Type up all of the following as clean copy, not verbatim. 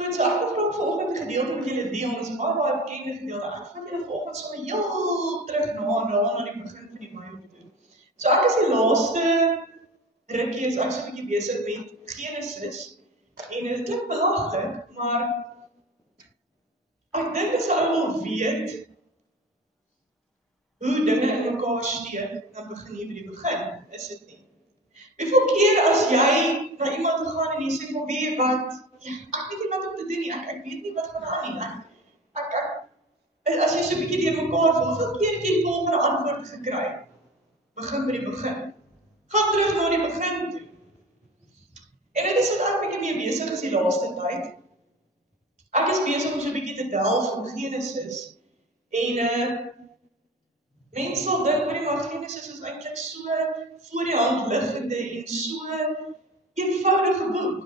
Goed, so ek wil graag vanoggend 'n gedeelte met julle deel, ons baie bekende gedeelte. Ek vat julle vanoggend sommer heel terug na die begin van die Bybel toe. So ek is die laaste rukkie is ek so 'n bietjie besig met Genesis en dit klink belaglik, maar ek dink as ou wil weet hoe dinge in mekaar steek, dan begin jy by die begin, is dit nie? Hoeveel keer as jy na iemand toe gaan en jy sê, maar weet wat, ja, ek weet nie wat om te doen nie, ek weet nie wat gaan aan nie, as jy so 'n bietjie deur mekaar voel, hoeveel keer het jy die volgende antwoord gekry? Begin by die begin. Gaan terug na die begin toe. En dit is wat ek 'n bietjie mee besig is die laaste tyd. Ek is besig om so 'n bietjie te delf in Genesis. En mense sal dink, maar Genesis is eintlik so voor die hand liggende en so eenvoudige boek.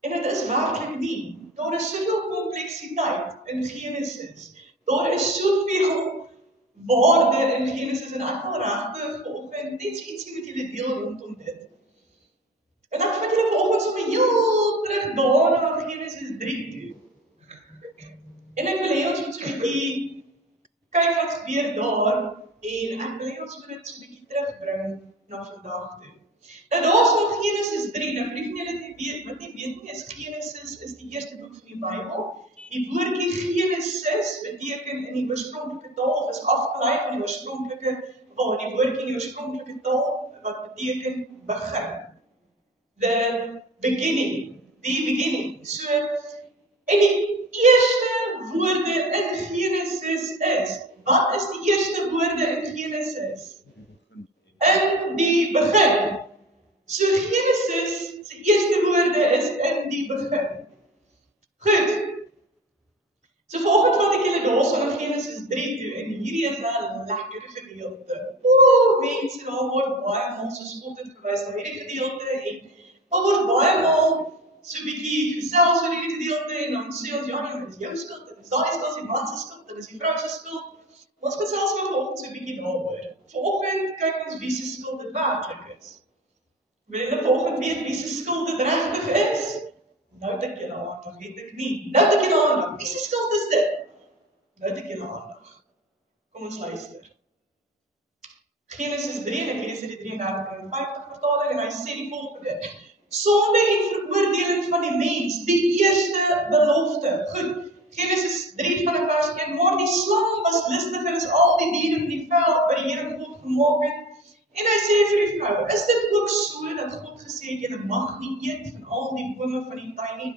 En dit is werklik nie. Daar is soveel kompleksiteit in Genesis. Daar is soveel waarde in Genesis en ek wil regtig vanoggend net so ietsie met julle deel rondom dit. En ek vat julle vanoggend sommer heel terug daarna Genesis 3 toe. En ek wil hê ons moet so 'n bietjie kyk wat gebeur daar en ek wil hê ons moet dit so 'n bietjie terugbring na vandag toe. Nou daar staan Genesis 3, nou vir die van julle wat nie weet nie, is Genesis is die eerste boek van die Bybel. Die woordjie Genesis beteken in die oorspronklike taal, of is afgelei van die oorspronklike, die woordjie in die oorspronklike taal, wat beteken begin. The beginning, the beginning. So, en die eerste woorde in Genesis is, wat is die eerste woorde in Genesis? In die begin. So Genesis se eerste woorde is in die begin. Goed. So vanoggend vat ek julle daarso na Genesis 3 toe en hierdie is 'n lekker gedeelte. Mense, daar word baie maal so spottend verwys na hierdie gedeelte en daar word baie maal so 'n bietjie gesels oor hierdie gedeelte en dan sê ons ja nee, dit is jou skuld, dit is daai skuld, die man se skuld, dit is die vrou se skuld. Ons gesels vanoggend so 'n bietjie daaroor. Vanoggend kyk ons wie se skuld dit werklik is. Wil julle vanoggend weet wie se skuld dit regtig is? Nou het ek julle aandag, het ek nie. Nou het ek julle aandag. Wie se skuld is dit? Nou het ek julle aandag. Kom ons luister. Genesis 3 en ek lees uit die 33 en 50 vertaling en hy sê die volgende. Sonde en veroordeling van die mens, die eerste belofte. Goed, Genesis 3 vanaf vers 1. Maar die slang was listiger as al die diere van die veld wat die Here God gemaak het. En hy sê vir die vrou, is dit ook so dat God gesê het, julle mag nie eet van al die bome van die tuin nie?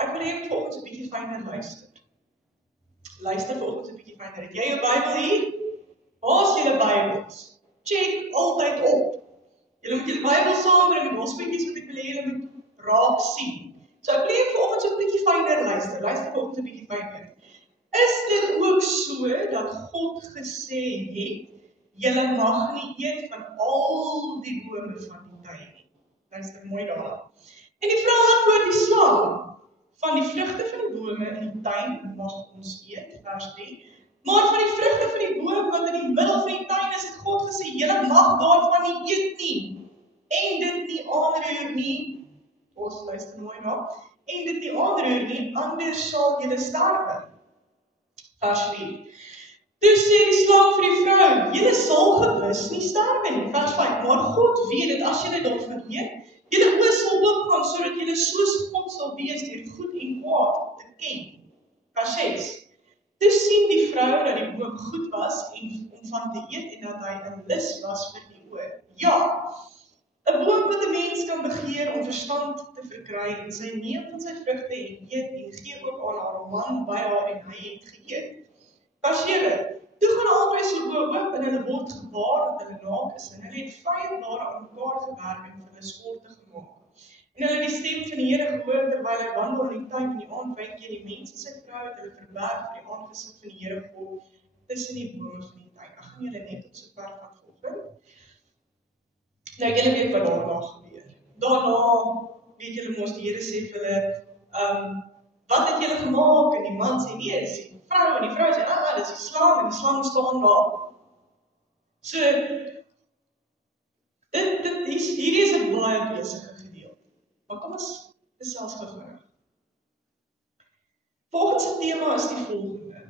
Ek wil hê volgens 'n bietjie fyner luister. Luister volgens 'n bietjie fyner. Het jy jou Bybel hier? Waar is julle Bybels? Check altyd op. Julle moet julle Bybel saambring, daar's bietjies wat ek wil hê julle moet raak sien. So ek wil hê volgens 'n bietjie fyner luister. Luister volgens 'n bietjie fyner. Is dit ook so dat God gesê het, julle mag nie eet van al die bome van die tuin nie? Luister mooi daarna. En die vrou antwoord die slang, van die vrugte van die bome in die tuin mag ons eet, vers 3. Maar van die vrugte van die boom wat in die middel van die tuin is, het God gesê, julle mag daarvan nie eet nie. En dit nie aanroer nie. Ons luister mooi na. En dit nie aanroer nie, anders sal julle sterwe. Vers 4. Toe sê die slang vir die vrou, julle sal gewis nie sterwe nie. Vers 5. Maar God weet dit as julle daarvan eet, julle oë sal oopgaan sodat julle soos God sal wees deur goed en kwaad te ken. Vers 6. Toe sien die vrou dat die boom goed was en om van te eet en dat hy 'n lus was vir die oë. Ja, 'n boom wat 'n mens kan begeer om verstand te verkry en sy neem van sy vrugte en eet en gee ook aan haar man by haar en hy het geëet. Vers 7. Toe gaan albei se oë oop en hulle word gewaar dat hulle naak is en hulle het vrye blare aan mekaar gewerk en van hulle skorte gemaak. En hulle het die stem van die Here gehoor terwyl hy wandel in die tuin in die aandwynkie en die mens en sy vrou het hulle verberg vir die aangesig van die Here God tussen die bome van die tuin. Ek gaan julle net tot sover van volgende. Nou julle weet wat daarna gebeur. Daarna weet julle mos die Here sê vir hulle, wat het julle gemaak? En die man sê nee, dis die vrou en die vrou sê, dis die slang en die slang staan daar. So hierdie is 'n baie besige gedeelte. Maar kom ons gesels gou vinnig. Volgens se tema is die volgende.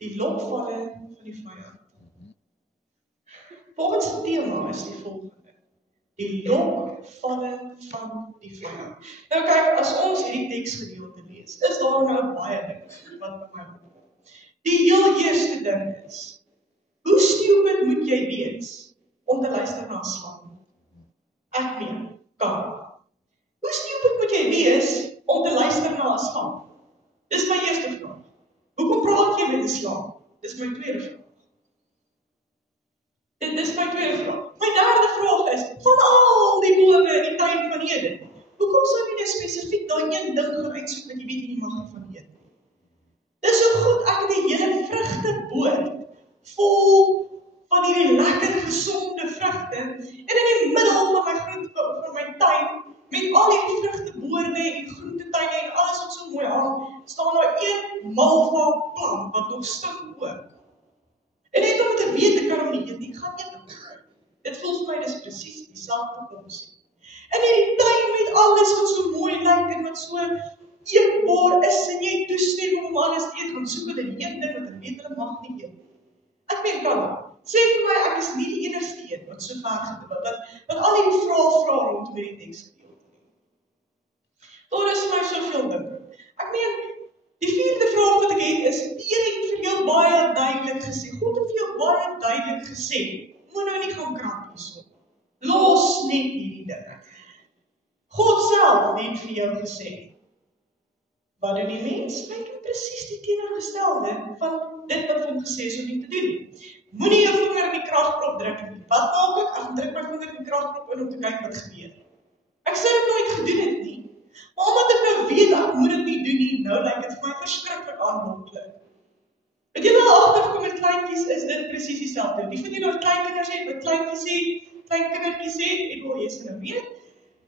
Die lokvalle van die vyand. Volgens se tema is die volgende. Die lokvalle van die vyand. Nou kyk, as ons hierdie teksgedeelte lees, is daar nou baie dinge wat by my opkom. Die heel eerste ding is, hoe stupid moet jy wees om te luister na 'n slang? Ek meen, kan. Hoe stupid moet jy wees om te luister na 'n slang? Dis my eerste vraag. Hoekom praat jy met 'n slang? Dis my tweede vraag. Dis my tweede vraag. My derde vraag is, van al die bome in die tuin van Eden, hoekom sou jy nou spesifiek daai een ding gaan uitsoek wat jy weet jy mag nie van eet nie? Dis so goed, ek het die hele vrugteboord vol van hierdie lekker gesonde vrugte en in die middel van my tuin met al die vrugteboorde en groentetuine en alles wat so mooi hang, staan daar een malva plant wat nog stink ook. En net om te weet, ek kan hom nie eet nie, ek gaan eet hom. Dit voel vir my, dis presies dieselfde konsep. En in die tuin met alles wat so mooi lyk en wat so eetbaar is en jy toestem om alles te eet, gaan soek hulle die een ding wat hulle weet hulle mag nie eet. Ek meen, kan, sê vir my, ek is nie die enigste een wat so ver gedoen, wat al die vrae rondom hierdie teksgedeelte. Daar is my soveel dinge. Ek meen, die vierde vraag wat ek het is, die Here het vir jou baie duidelik gesê, God het vir jou baie duidelik gesê, moet nou nie gaan krap hierso. Los net hierdie dinge. God self het vir jou gesê, wat doen die mens? Hy doen presies die teenoorgestelde van dit wat hom gesê is om nie te doen. Moenie jou vinger in die kragknop druk nie. Wat maak ek? Ek druk my vinger in die kragknop in om te kyk wat gebeur. Ek sou dit nooit gedoen het nie. Maar omdat ek nou weet, ek moet dit nie doen nie, nou lyk dit vir my verskriklik aanloklik. Het jy wel agtergekom met kleintjies, is dit presies dieselfde. Die van julle wat kleinkinders het, wat kleinkindertjies het, en wil jy se nou weet,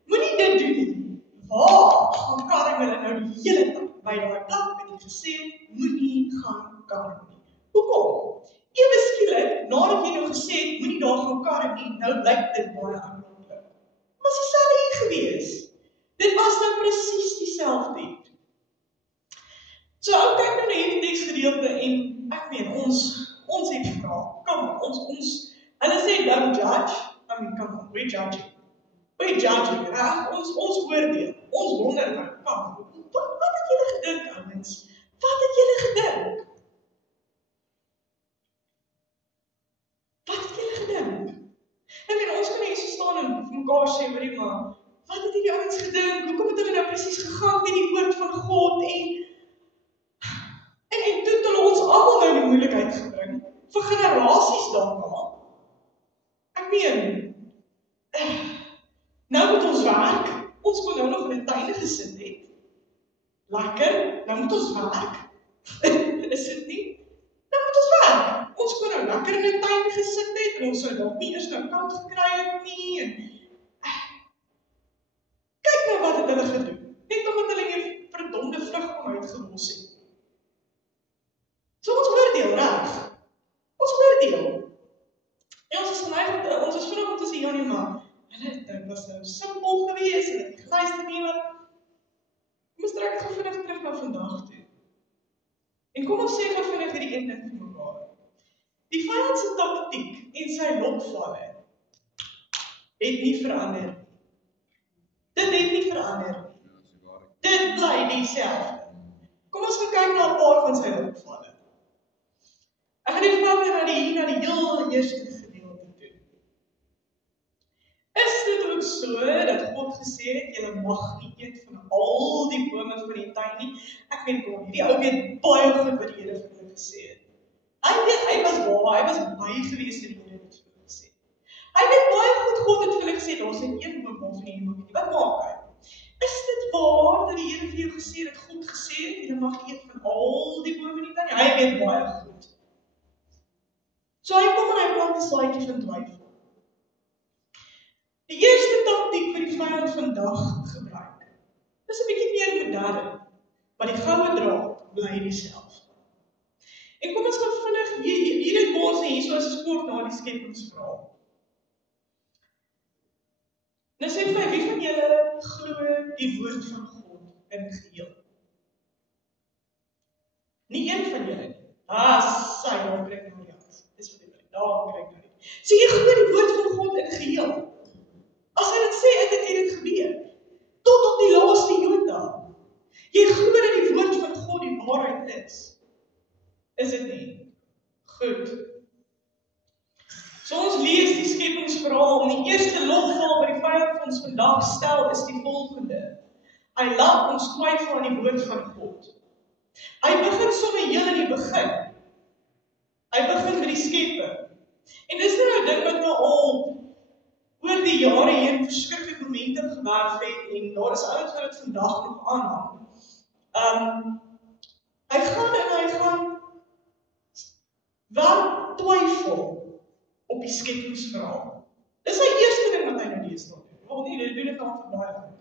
moenie dit doen nie. Waar gaan karring hulle nou die hele tyd? By daai plek wat jy gesê het, moenie gaan karring nie. Hoekom? Ewe skielik, nadat jy nou gesê het, moenie daar gaan karring nie, nou lyk dit baie aanloklik. Was dieselfde hier gewees? Dit was nou presies dieselfde. So, ek kyk nou na hierdie teksgedeelte en ek meen, ons het gevra, hulle sê don't judge, I mean, come on, we're judging, reg? Ons oordeel, ons wonder nou, wat het julle gedink, ouens? Wat het julle gedink? Ek meen, ons kan nie so staan en vir mekaar sê, hoorie maar, wat het hierdie ouens gedink? Hoekom het hulle nou presies gegaan met die woord van God en toe het hulle ons almal nou in die moeilikheid gebring vir generasies daarna. Ek meen, nou moet ons werk. Ons kon nou nog in 'n tuin gesit het. Lekker, nou moet ons werk. Is dit nie? Nou moet ons werk. Ons kon nou lekker in 'n tuin gesit het en ons sou dalk nie eers nou koud gekry het nie en kyk nou wat het hulle gedoen. Net omdat hulle nie verdomde vrug kom uitgelos het. So ons oordeel, reg? Ons oordeel. En ons is geneig, ons is vinnig om te sê, ja nie maar, dit was nou simpel gewees, en het geluister nie wat, kom ons trek gou vinnig terug na vandag toe. En kom ons sê gou vinnig hierdie een ding vir mekaar. Die vyand se taktiek en sy lokvalle het nie verander. Dit het nie verander. Dit bly dieselfde. Kom ons kyk na 'n paar van sy lokvalle. Ek gaan die vat na die heel eerste gedeelte toe. Is dit ook so dat God gesê het, julle mag nie eet van al die bome van die tuin nie? Ek weet kom, hierdie ou weet baie goed wat die Here vir hulle gesê het. Hy was baie gewees in die Here het vir hulle gesê. Hy weet baie goed God het vir hulle gesê, daar's net een boom waarvan jy nie mag eet. Wat maak hy? Is dit waar dat die Here vir jou gesê het, God gesê het, julle mag eet van al die bome in die tuin? Hy weet baie goed. So hy kom en hy plant 'n saadjie van twyfel. Die eerste taktiek vir die vyand vandag gebruik, is 'n bietjie meer modern, maar die goue draad bly dieselfde. En kom ons gaan vinnig, hier het ons en hier is 'n sport na die skepingsverhaal. Nou sê vir my, wie van julle glo die woord van God in geheel? Nie een van julle nie. Sy, daar kry ek nou die hand. Dis wat ek kry, daar kry ek nou die. So jy glo die woord van God in geheel. As hy dit sê, het dit gebeur. Tot op die laaste jota. Jy glo dat die woord van God die waarheid is. Is dit nie? Goed. So ons lees die skepingsverhaal, en die eerste lofval wat die vyand vir ons vandag stel is die volgende. Hy laat ons twyfel aan die woord van God. Hy begin sommer heel in die begin. Hy begin met die skepping. En dis nou 'n ding wat nou al oor die jare heen verskriklike momentum gewerf het, en daar is ouens wat dit vandag nog aanhang. Hy gaan wel twyfel op die skepingsverhaal. Dis sy eerste ding wat hy nou lees doen. Dit doen ek al vir baie lank.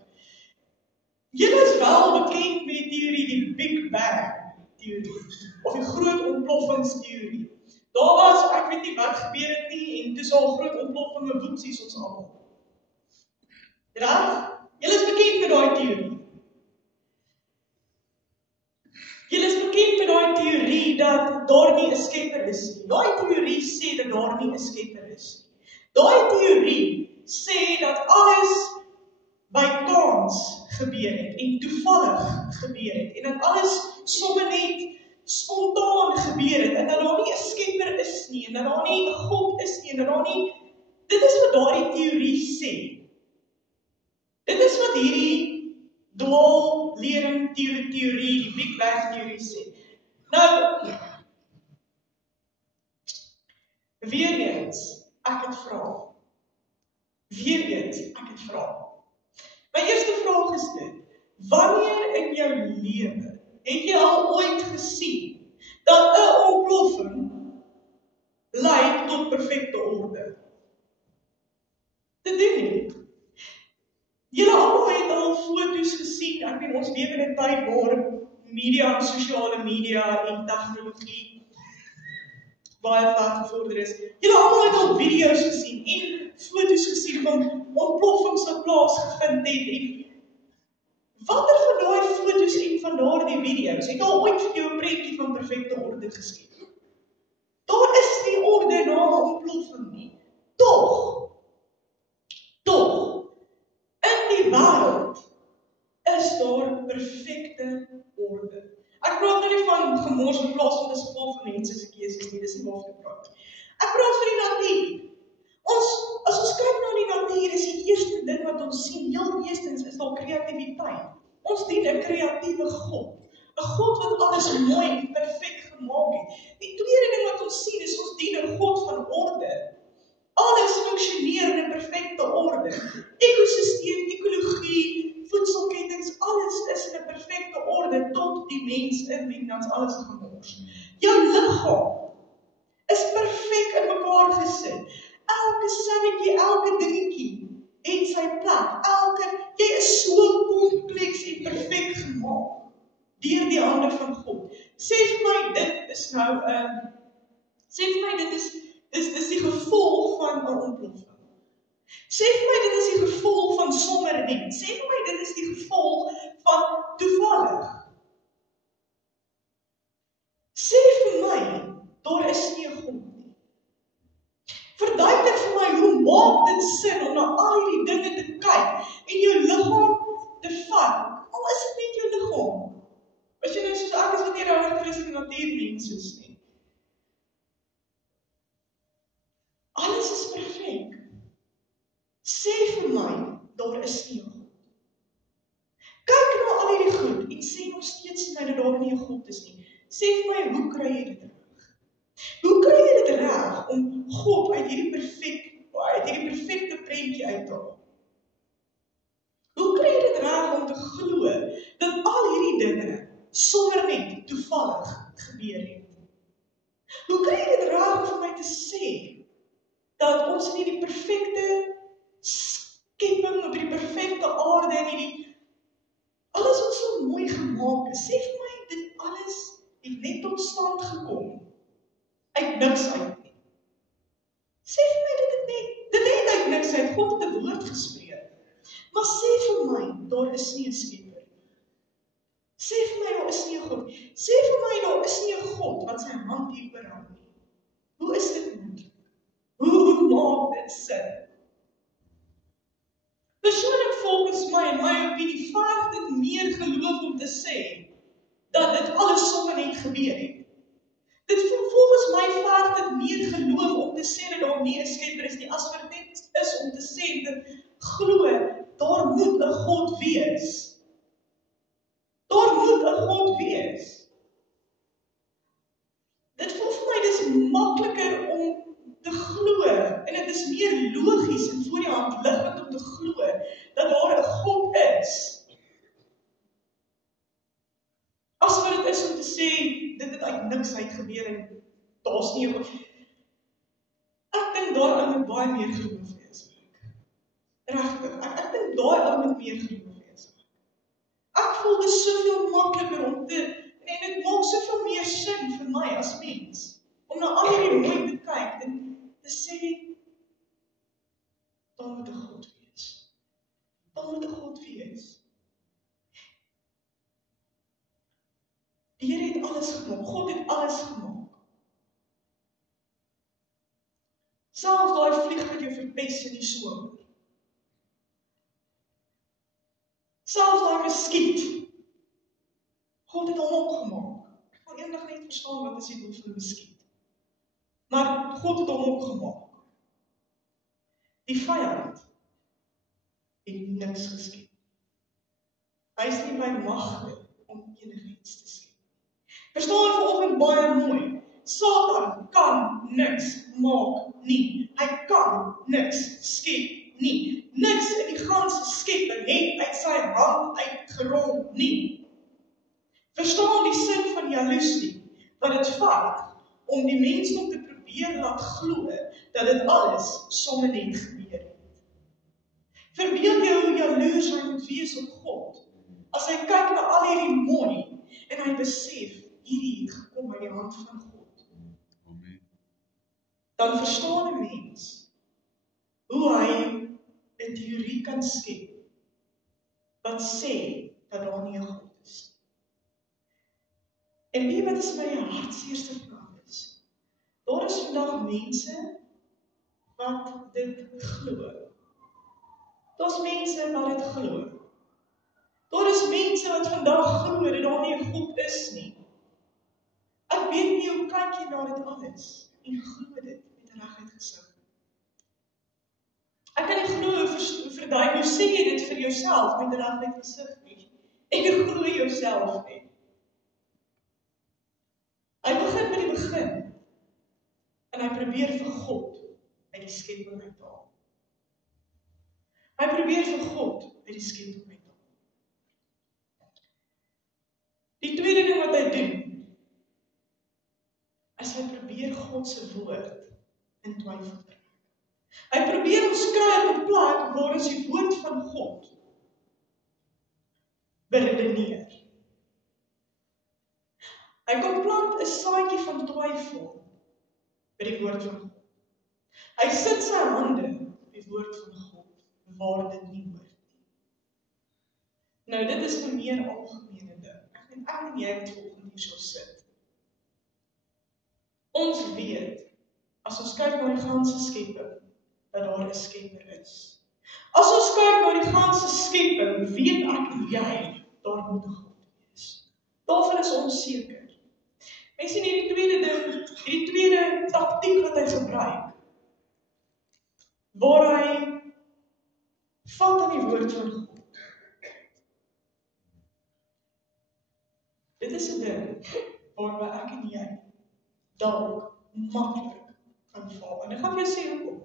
Julle is wel bekend met die teorie, die Big Bang teorie, of die groot ontploffingsteorie. Daar was, ek weet nie wat gebeur het nie, en dis al groot ontploffing, woepsies ons almal. Reg? Julle is bekend met daai teorie. Julle is bekend met daai teorie dat daar nie 'n skepper is nie. Daai teorie sê dat daar nie 'n skepper is nie. Daai teorie sê dat alles by kans gebeur het en toevallig gebeur het en dat alles sommer net spontaan gebeur het en dat daar nie 'n skepper is nie en dat daar nie 'n God is nie en dat daar nie. Dit is wat daardie teorie sê. Dit is wat hierdie dwaallering teorie, die Big Bang teorie sê. Nou, weer eens, ek het vra. Weer eens, ek het vra. My eerste vraag is dit, wanneer in jou lewe het jy al ooit gesien dat 'n ontploffing lei tot perfekte orde? Dit doen nie. Julle almal het al foto's gesien, ek weet ons leef in 'n tyd waar media, sosiale media en tegnologie baie ver gevorder is. Julle almal het al video's gesien en foto's gesien van ontploffings wat plaasgevind het en watter van daai foto's en van daardie video's het al ooit vir jou 'n prentjie van perfekte orde geskep? Daar is nie orde na 'n ontploffing nie. Tog, in die wêreld is daar perfekte orde. Ek praat nou nie van gemors in plaas van 'n geval van mense se keuses nie, dis nie waarvan ek praat. Ek praat van die natuur. As ons kyk na die natuur, is die eerste ding wat ons sien, heel eerstens is daar kreatiwiteit. Ons dien 'n kreatiewe God. 'n God wat alles mooi en perfek gemaak het. Die tweede ding wat ons sien is ons dien 'n God van orde. Alles funksioneer in 'n perfekte orde. Ekosisteem, ekologie, voedselketings, alles is in 'n perfekte orde tot die mens in dan's alles gemors. Jou liggaam is perfek in mekaar gesit. Elke selletjie, elke dingetjie het sy plek. Jy is so kompleks en perfek gemaak deur die hande van God. Sê vir my dit is nou dis die gevolg van 'n ontploffing. Sê vir my dit is die gevolg van sommer net. Sê vir my dit is die gevolg van toevallig. Sê vir my daar is nie 'n God nie. Verduidelik vir my hoe maak dit sin om na al hierdie dinge te kyk en jou liggaam te vat. Al is dit net jou liggaam. As jy nou soos ek is wat nie regtig Christelike natuurmens is nie. Alles is perfek. Sê vir my, daar is nie 'n God. Kyk na al hierdie goed en sê nog steeds vir my dat daar nie 'n God is nie. Sê vir my, hoe kry jy dit reg? Hoe kry jy dit reg om God uit hierdie perfekte prentjie uit te haal? Hoe kry jy dit reg om te glo dat al hierdie dinge sommer net toevallig gebeur het? Hoe kry jy dit reg om vir my te sê dat ons in hierdie perfekte skepping, op die perfekte aarde en hierdie alles wat so mooi gemaak is, sê vir my dit alles het net tot stand gekom uit niks uit nie. Sê vir my dit het uit niks uit, God het 'n woord gespreek. Maar sê vir my, daar is nie 'n skepper. Sê vir my, daar is nie 'n God. Sê vir my, daar is nie 'n God wat sy hand hier oorhou nie. Hoe is dit moontlik? Hoe maak dit sin? Persoonlik volgens my, in my opinie, verg dit meer geloof om te sê, dat dit alles sommer net gebeur het. Dit volgens my verg dit meer geloof om te sê dat daar nie 'n skepper is nie, as wat dit is om te sê, dat glo, daar moet 'n God wees. Daar moet 'n God wees. Dit voel vir my, dis makliker om te glo, en dit is meer logies en voor die hand liggend om te glo, dat daar 'n God is, as wat dit is om te sê, dit het uit niks uit gebeur en daar's nie 'n God. Ek dink daarin moet baie meer geloof wees. Regtig, ek dink daarin moet meer geloof wees. Ek voel dit is soveel makliker om te, en dit maak soveel meer sin vir my as mens, om na al hierdie mooi te kyk en te sê, daar moet 'n God wees. Daar moet 'n God wees. Die Here het alles gemaak. God het alles gemaak. Selfs daai vlieg wat jou verpes in die somer. Selfs daai muskiet. God het hom ook gemaak. Ek wil eendag net verstaan wat is die doel van 'n muskiet. Maar God het hom ook gemaak. Die vyand het niks geskep. Hy is nie by magte om enigiets te skep. Verstaan vanoggend baie mooi. Satan kan niks maak nie. Hy kan niks skep nie. Niks in die ganse skepping het uit sy hand uitgerol nie. Verstaan die sin van jaloesie, wat dit vat om die mens om te probeer laat glo dat dit alles sommer net gebeur het. Verbeel jou hoe jaloers hy moet wees op God, as hy kyk na al hierdie mooi, en hy besef, hierdie het gekom uit die hand van God. Amen. Dan verstaan 'n mens, hoe hy 'n teorie kan skep, wat sê, dat daar nie 'n God is. En weet wat is my hartseerste vraag is? Daar is vandag mense, wat dit glo. Daar's mense wat dit glo. Daar is mense wat vandag glo dat daar nie 'n God is nie. Ek weet nie hoe kyk jy na dit alles en glo dit met 'n reguit gesig. Ek kan nie glo verduidelik, hoe sê jy dit vir jouself met 'n reguit gesig nie? En jy glo jouself nie. Hy begin met die begin en hy probeer vir God uit die skepping uithaal. Hy probeer vir God uit die skepping uithaal. Die tweede ding wat hy doen, is hy probeer God se woord in twyfel trek. Hy probeer ons kry op 'n plek waar ons die woord van God beredeneer. Hy kom plant 'n saadjie van twyfel by die woord van God. Hy sit sy hande op die woord van God, waar dit nie hoort nie. Nou, dit is 'n meer algemene ding. Ek en jy moet volgende hier so sit. Ons weet, as ons kyk na die ganse skepping, dat daar 'n skepper is. As ons kyk na die ganse skepping, weet ek en jy, daar moet 'n God wees. Daarvan is ons seker. Mens sien hierdie tweede ding, hierdie tweede taktiek wat hy gebruik, waar hy vat aan die woord van God. Dit is 'n ding waarby ek en jy dalk maklik kan val. En ek gaan vir jou sê hoekom.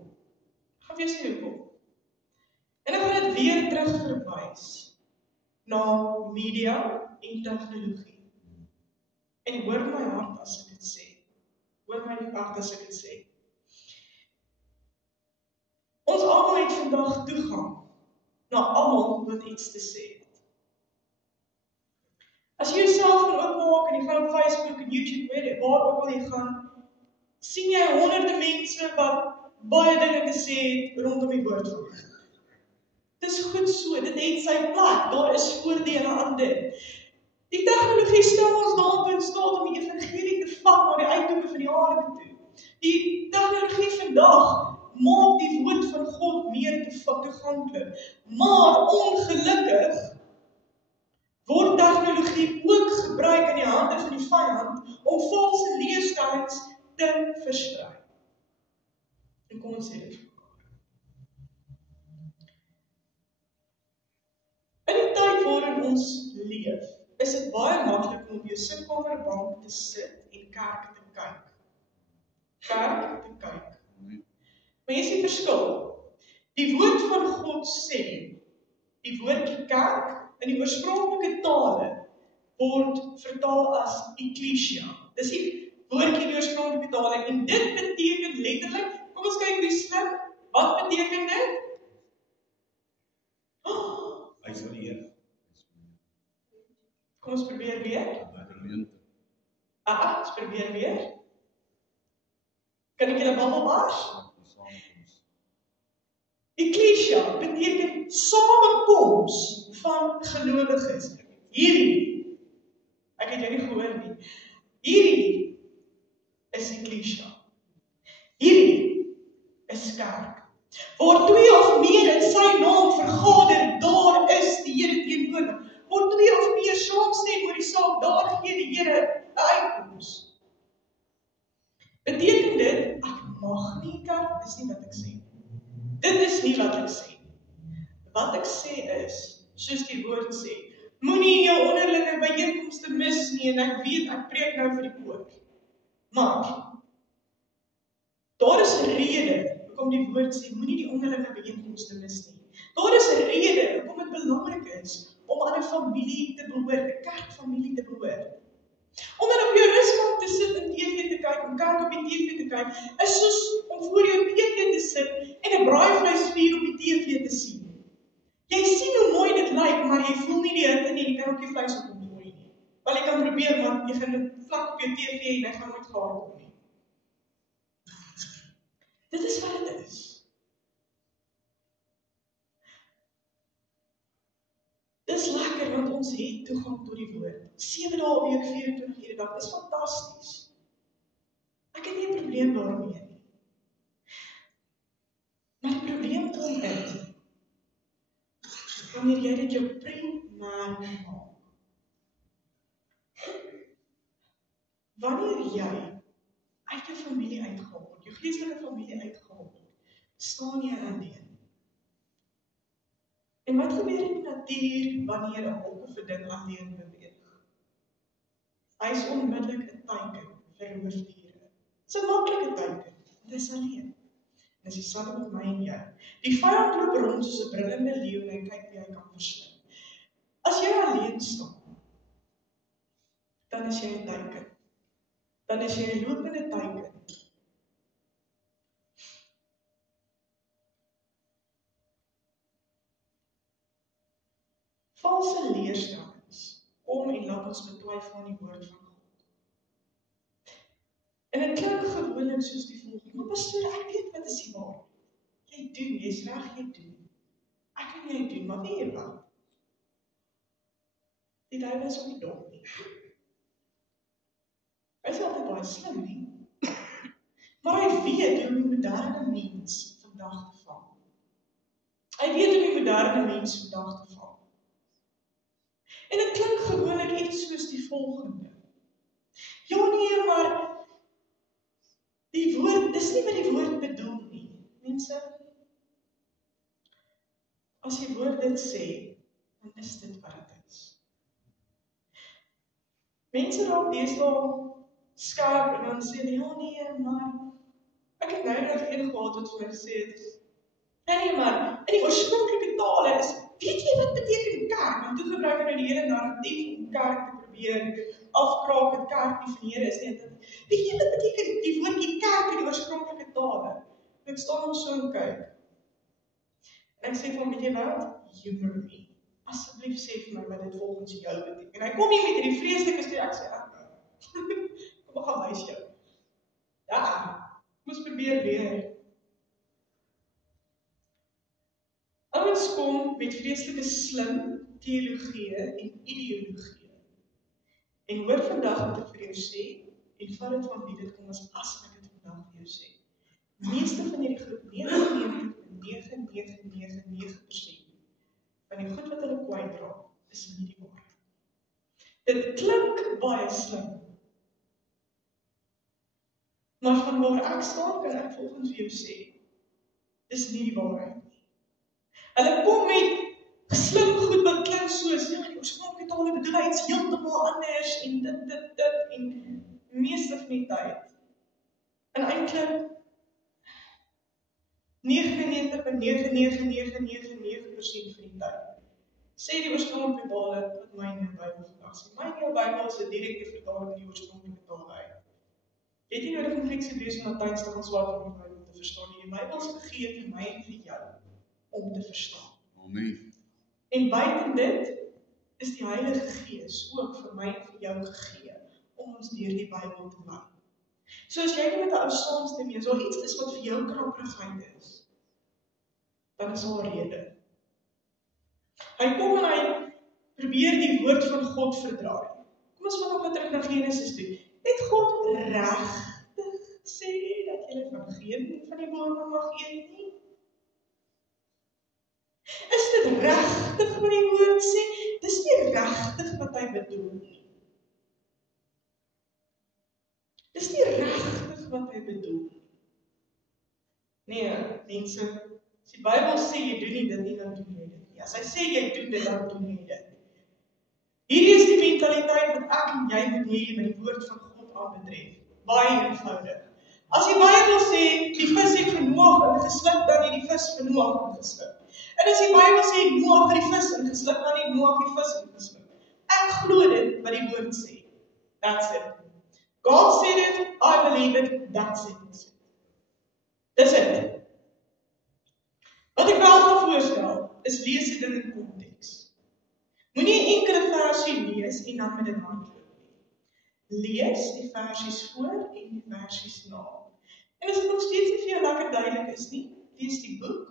En ek gaan dit weer terugverwys na media en tegnologie. En hoor my hart as ek dit sê. Hoor my hart as ek dit sê. Ons almal het vandag toegang na almal wat iets te sê het. As jy jouself gaan oopmaak en jy gaan op Facebook en YouTube, weet jy, waar ook al jy gaan, sien jy honderde mense wat baie dinge te sê het rondom die woord van God. Dit is goed so, dit het sy plek, daar is voordele aan dit. Die tegnologie stel ons daartoe in staat om die evangelie te vat na die uithoeke van die aarde toe. Die tegnologie vandag maak die woord van God meer toeganklik. Maar ongelukkig word tegnologie ook gebruik in die hande van die vyand om valse leerstellings te versprei. En kom ons sê dit vir mekaar. In die tyd waarin ons leef, is dit baie maklik om op jou sitkamerbank te sit en kerk te kyk. Kerk te kyk. Maar jy sien verskil. Die woord van God sê, die woordjie kerk in die oorspronklike tale word vertaal as ekklesia. Dis die woordjie in die oorspronklike tale en dit beteken letterlik, kom ons kyk hoe slim, wat beteken dit? Hy sal eer. Kom ons probeer weer. Ons probeer weer. Kan ek julle babbel bars? Ekklesia beteken samekoms van gelowiges. Hierdie, ek het jou nie gehoor nie, hierdie is ekklesia. Hierdie is kerk. Waar 2 of meer in sy naam vergader, daar is die Here teenwoordig. Waar 2 of meer saamstem oor die saak, daar gee die Here 'n uitkoms. Beteken dit, ek mag nie kerk, dis nie wat ek sê. Dit is nie wat ek sê. Wat ek sê is, soos die woord sê, moenie jou onderlinge byeenkomste mis nie, en ek weet, ek preek nou vir die poort. Maar, daar is 'n rede, hoekom die woord sê, moenie die onderlinge byeenkomste mis nie. Daar is 'n rede, hoekom dit belangrik is, om aan 'n familie te behoort, 'n kerkfamilie te behoort. Omdat op jou rusbank te sit en TV te kyk, om kerk op die TV te kyk, is soos om voor jou TV te sit en 'n braaivleisvuur op die TV te sien. Jy sien hoe mooi dit lyk, maar jy voel nie die hitte nie, jy kan ook nie vleis op hom gooi nie. Wel, jy kan probeer, maar jy gaan dit vlak op jou TV en jy gaan nooit gaar kom nie. Dit is wat dit is. Dis lekker, want ons het toegang tot die woord. 7 dae 'n week, 24 ure 'n dag, dis fantasties. Ek het nie 'n probleem daarmee nie. Maar die probleem kom in, wanneer jy dit jou primêr maak. Wanneer jy uit jou familie uitgehaal word, jou geestelike familie uitgehaal word, staan jy alleen. En wat gebeur in die natuur wanneer 'n hok of 'n ding alleen beweeg? Hy is onmiddellik 'n teiken vir roofdiere. Dis 'n maklike teiken, want hy is alleen. En dis dieselfde met my en jou. Die vyand loop rond soos 'n brullende leeu en hy kyk wie hy kan verslind. As jy alleen staan, dan is jy 'n teiken. Dan is jy 'n lopende teiken. Valse leerstellings kom en laat ons betwyfel aan die woord van God. En dit klink gewoonlik soos die volgende, maar pastoor, ek weet wat is die waar. Jy doen, jy's reg, jy doen. Ek en jy doen, maar weet jy wat? Die duiwel is ook nie dom nie. Hy is altyd baie slim nie. Maar hy weet hoe die moderne mens vandag te vang. Hy weet hoe die moderne mens vandag te vang. En dit klink gewoonlik iets soos die volgende. Ja nee, maar die woord, dis nie wat die woord bedoel nie. Mense, as die woord dit sê, dan is dit wat dit is. Mense raak deesdae skerp en dan sê, ja nee, maar ek het nou nog een gehad wat vir my gesê het, nee maar, in die oorspronklike tale is, weet jy wat beteken kerk? Want toe gebruik hy die hele narratief om kerk te probeer afkraak, dat kerk nie van die Here is nie. Weet jy wat beteken die woordjie kerk in die oorspronklike tale? En ek staan ons so en kyk. En ek sê vir hom, weet jy wat? Humor me. Asseblief sê vir my wat dit volgens jou beteken. En hy kom hier met die vreeslike storie, ek sê, kom ek gaan wys jou. Ja, moes probeer weer. Ouens kom met vreeslike slim teologieë en ideologieë En hoor vandag wat ek vir jou sê, en vat dit van wie dit kom as ek dit vandag vir jou sê. Meeste van hierdie groep, 99,9999% van die goed wat hulle kwytraak, is nie die waarheid. Dit klink baie slim, maar van waar ek staan, kan ek volgens vir jou sê, dis nie die waarheid. Hulle kom met geslim goed wat klink soos, ja, die oorspronklike tale bedoel hy iets heeltemal anders, en dit, en meeste van die tyd. En eintlik 99,99999% van die tyd sê die oorspronklike tale wat my in die Bybel vandag sê. My in jou Bybel is 'n direkte vertaling van die oorspronklike tale uit. Jy het nie nodig om Grieks, Hebreëus en Latyns te gaan swaar om die Bybel te verstaan nie. Die Bybel is gegee vir my en vir jou om te verstaan. Amen. En buiten dit is die Heilige Gees ook vir my en vir jou gegee om ons deur die Bybel te lei. So as jy nie met 'n ou saamstem, as daar iets is wat vir jou krapperigheid is, dan is daar 'n rede. Hy kom en hy probeer die woord van God verdraai. Kom ons vat nog terug na Genesis toe. Het God regtig gesê dat jy van geen van die bome mag eet nie? Is dit regtig wat die woord sê? Dis nie regtig wat hy bedoel nie. Dis nie regtig wat hy bedoel nie. Nee, mense, as die Bybel sê jy doen nie dit nie, dan doen jy dit nie. As hy sê jy doen dit, dan doen jy dit. Hierdie is die mentaliteit wat ek en jy moet hê met die woord van God aanbetref. Baie eenvoudig. As die Bybel sê die vis het vir Noag ingeslip, dan het die vis vir Noag ingeslip. En as die Bybel sê Noag het die vis ingeslip, dan het Noag die vis ingeslip. Ek glo dit wat die woord sê. That's it. God said it, I believe it, that's it. Dis dit. Wat ek wel gaan voorstel, is lees dit in konteks. Moenie 'n enkele versie lees en dan met dit hardloop nie. Lees die versies voor en die versies na. En as dit nog steeds nie vir jou lekker duidelik is nie, lees die boek,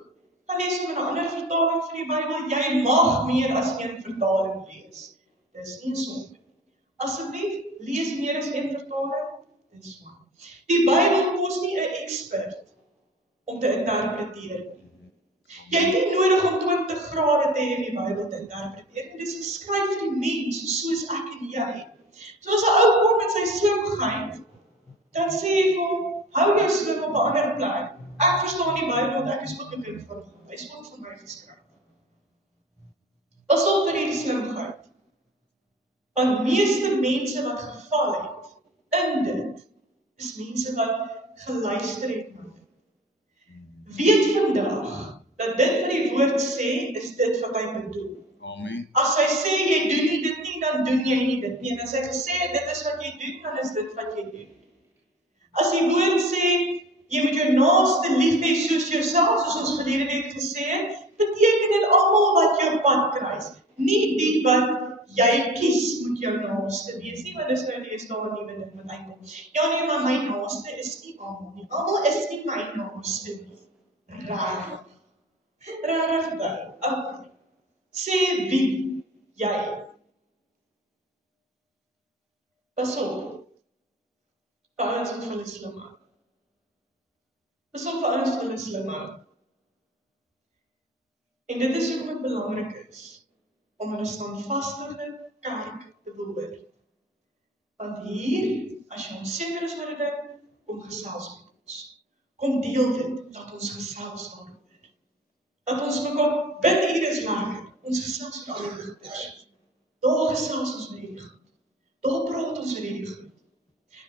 dan lees jy met 'n ander vertaling van die Bybel. Jy mag meer as een vertaling lees. Dis nie 'n sonde nie. Asseblief, lees meer as een vertaling, dis fyn. Die Bybel kos nie 'n ekspert om te interpreteer nie. Jy het nie nodig om 20 grade te hê in die Bybel te interpreteer. Dit is geskryf vir die mens soos ek en jy. So as 'n ou kom met sy slimheid, dan sê hy vir hom, hou jou slim op 'n ander plek. Ek verstaan die Bybel want ek is ook 'n kind van God. Hy is ook vir my geskryf. Pas op vir hierdie slimheid. Want meeste mense wat geval het in dit, is mense wat geluister het na dit. Weet vandag dat dit wat die woord sê, is dit wat hy bedoel. Amen. As hy sê, jy doen nie dit nie, dan doen jy nie dit nie. En as hy gesê het, dit is wat jy doen, dan is dit wat jy doen. As die woord sê, jy moet jou naaste lief hê soos jouself, soos ons verlede week gesê het, beteken dit almal wat jou pad kruis. Nie die wat jy kies moet jou naaste wees nie, want dis nou die eerste nuwe ding wat uitkom. Ja nee, maar my naaste is nie almal nie. Almal is nie my naaste nie. Rarig. Rarig dan. Okay. Sê wie jy. Pas op. Vir ouens wat hulle slim hou. Pas op vir ouens wat hulle slim hou. En dit is hoekom dit belangrik is om 'n standvastige kerk te behoort. Want hier, as jy onseker is oor 'n ding, kom gesels met ons. Kom deel dit, laat ons gesels daaroor. Dat ons mekaar bid hier is lekker. Ons gesels oor al die goeders. Daar gesels ons oor hierdie goed. Daar praat ons oor hierdie goed.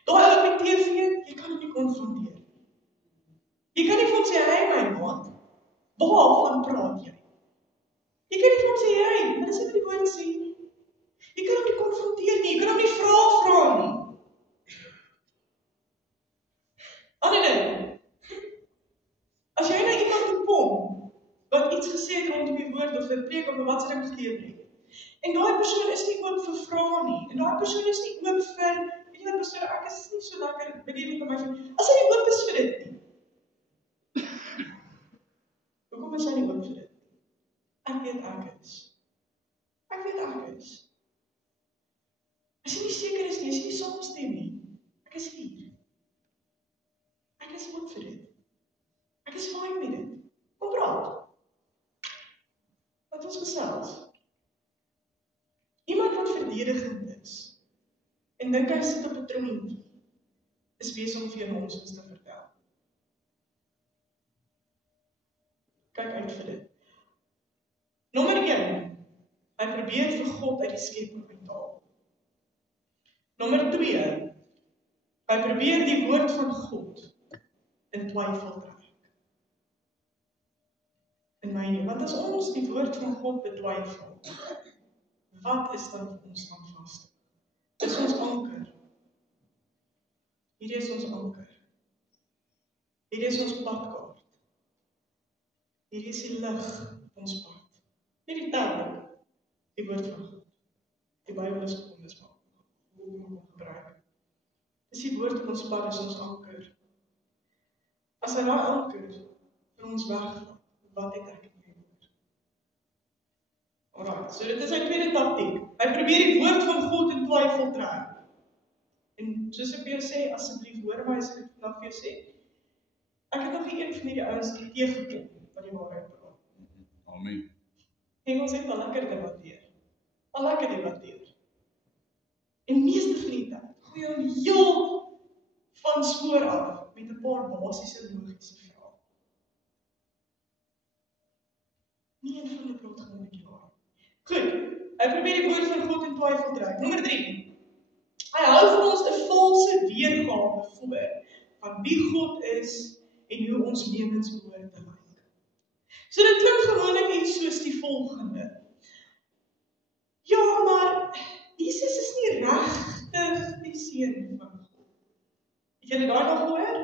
Daar ou met TV, jy kan hom nie konfronteer nie. Jy kan nie vir hom sê, hey my maat, waarvan praat jy? Jy kan nie vir hom sê, hey, wat is dit wat die woord sê nie? Jy kan hom nie konfronteer nie, jy kan hom nie vra nie. Ander ding, as jy na iemand toe kom, wat iets gesê het rondom die woord of 'n preek of 'n wat se ding geleer het. En daai persoon is nie oop vir vrae nie. En daai persoon is nie oop vir, weet jy wat pastoor, ek is nie so lekker bediend met my vriend. As hy nie oop is vir dit nie. Hoekom is hy nie oop vir dit? Ek weet ek is. As jy nie seker is nie, as jy nie saamstem nie, ek is hier. Ek is oop vir dit. Ek is fyn met dit. Kom praat. Wat ons gesels. Iemand wat verdedigend is, en dink hy sit op 'n troontjie, is besig om vir jou nonsens te vertel. Kyk uit vir dit. Nommer 1, hy probeer vir God uit die skepping uithaal. Nommer 2, hy probeer die woord van God in twyfel trek. In my nie, want as ons die woord van God betwyfel, wat is dan vir ons standvastig? Dis ons anker. Hierdie is ons anker. Hierdie is ons padkaart. Hierdie is die lig op ons pad. Nie die tabel, die woord van God. Die Bybel is kom, dis maar hoe moet ons gebruik. Dis die woord op ons pad, is ons anker. As hy daai anker vir ons wegvat, wat het ek in my woord? Alright, so dit is sy tweede taktiek. Hy probeer die woord van God in twyfel trek. En soos ek vir jou sê, asseblief hoor my as ek dit vandag vir jou sê, ek het nog nie een van hierdie ouens teëgekom wat die waarheid praat. Amen. En ons het al lekker debatteer. En meeste van die tyd, gooi hom heel van spoor af, met 'n paar basiese logiese vrae. Nie een van hulle praat gewoon 'n bietjie waar. Goed, hy probeer die woord van God in twyfel trek. Nommer 3, hy hou vir ons 'n valse weergawe voor van wie God is en hoe ons lewens behoort te lyk. So dit klink gewoonlik iets soos die volgende. Ja, maar Jesus is nie regtig die seun van God. Het julle daai nog gehoor?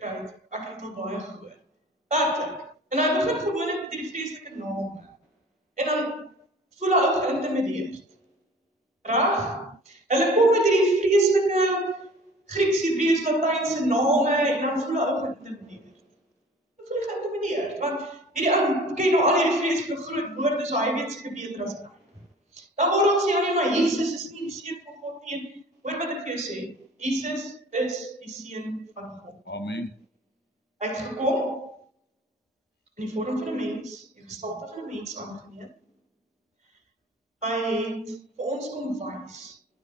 Great, ek het al baie gehoor. Werklik. En hy begin gewoonlik met hierdie vreeslike name. En dan voel hy ook geïntimideerd. Reg? Hulle kom met hierdie vreeslike Grieks, Hebreëus, Latynse name en dan voel hy ook geïntimideerd. Dan voel hy geïntimideerd, want hierdie ou ken nou al hierdie vreeslike groot woorde, so hy weet seker beter as ek. Dan word ons sê, nee, maar Jesus is nie die seun van God nie. En hoor wat ek vir jou sê, Jesus is die seun van God. Amen. Hy het gekom in die vorm van 'n mens, die gestalte van 'n mens aangeneem. Hy het vir ons kom wys